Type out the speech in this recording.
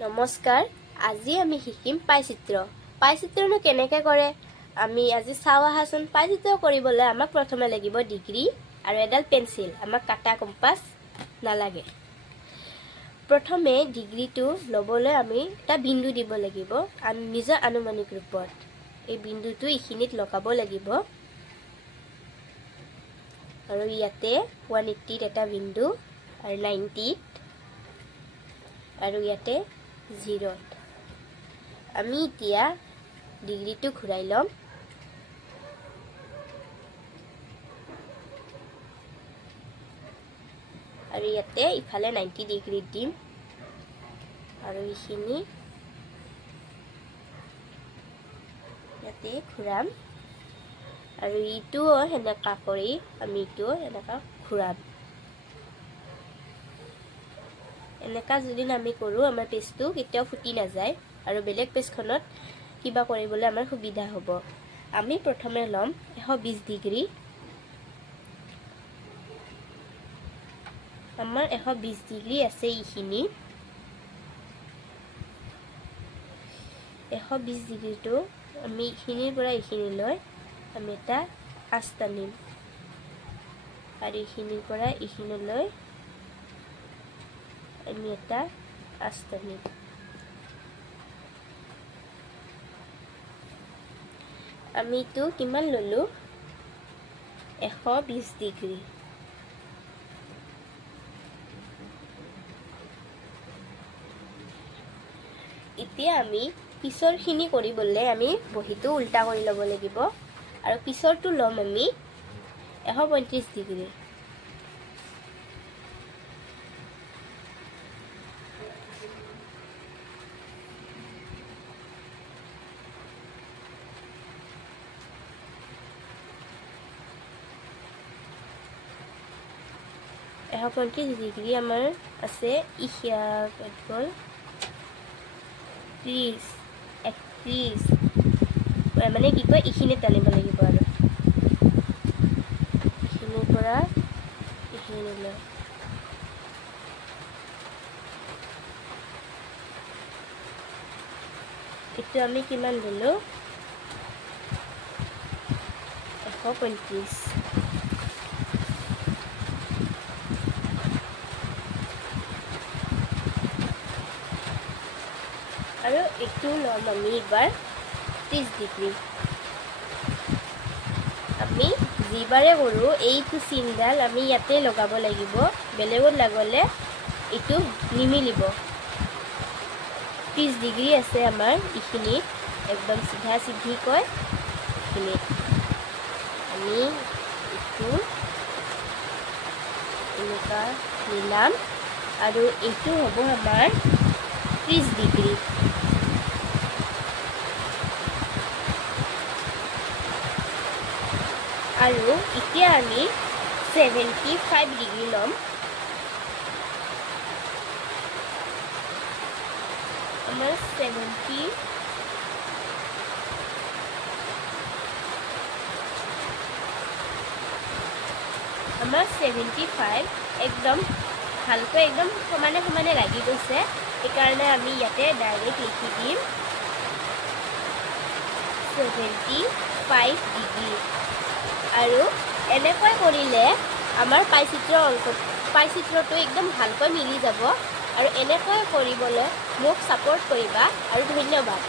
নমস্কাৰ আজি আমি শিকিম পাইচিত্ৰ পাইচিত্ৰনো কেনেকৈ কৰে আমি আজি চাও আহাচোন পাইচিত্ৰ কৰিবলৈ আমাক প্ৰথমে লাগিব ডিগ্ৰী আৰু এডাল পেন্সিল আমাক কাটা কম্পাস নালাগে প্ৰথমে ডিগ্ৰীটো লবলৈ আমি এটা বিন্দু দিব লাগিব আমি নিজৰ আনুমানিক ৰূপত এই বিন্দুটো ইখিনিত লগাব লাগিব আৰু ইয়াতে 180 ত এটা বিন্দু আৰু 90 আৰু ইয়াতে 0 আমি এতিয়া ডিগ্ৰীটো ঘূৰাই লম আৰু ইয়াতে ইফালে 90 ডিগ্ৰী দিম আৰু ইখিনি ইয়াতে ঘূৰাম আৰু ইটো হেনেকা কৰি আমি ইটো হেনেকা ঘূৰাম এনেকা যদি আমি কৰো আমাৰ পেজটো কেতিয়াও ফুটি নাযায় আৰু বেলেগ পেজখনত কিবা কৰিবলৈ আমাৰ সুবিধা হ'ব আমি প্ৰথমে লম 120 ডিগ্ৰী আমাৰ 120 ডিগ্ৰী আছে ইখিনি 120 ডিগ্ৰীটো আমি ইখিনিৰ পৰা ইখিনিলৈ আমি এটা আস্তা নিম আৰু ইখিনিৰ পৰা ইখিনিলৈ আমি এটা আস্তা নিম আমি তো কিমান ললো 120 ডিগ্ৰী এতিয়া আমি পিছৰখিনি কৰিবলৈ আমি বহিটো উল্টা কৰি ল'ব লাগিব আৰু পিছৰটো লম আমি 135 ডিগ্ৰী ডিগ্ৰী আমাৰ আছে ইয়া গল 30 31 মানে কি কয় ইখিনি টানিব লাগিব আৰু ইখিনিৰ পৰা ইখিনিলৈ এটো আমি কিমান ললো 135 আৰু একটু লম আমি এবাৰ 30 ডিগ্ৰী আমি যিবাৰে কৰো এইটো চিনডাল আমি ইয়াতে লগাব লাগিব বেলেগত লাগলে এটো নিমিলিব 30 ডিগ্ৰী আছে আমাৰ ইখিনি একদম সিধা সিধি কয় ইখিনি আমি এটো এনেকা নিলাম আৰু এটো হ'ব আমাৰ 30 ডিগ্ৰী আৰু এতিয়া আমি 75 ডিগ্ৰী লম আমাৰ 75 একদম ভালকৈ একদম সমানে লাগি গৈছে এই কাৰণে আমি ইয়াতে ডাইৰেক্ট লিখি দিম 75 ডিগ্ৰী আৰু এনেকৈ কৰিলে আমাৰ পাইচিত্ৰটো একদম ভালকৈ মিলি যাব আৰু এনেকৈ কৰিবলৈ মোক সাপোৰ্ট কৰিবা আৰু ধন্যবাদ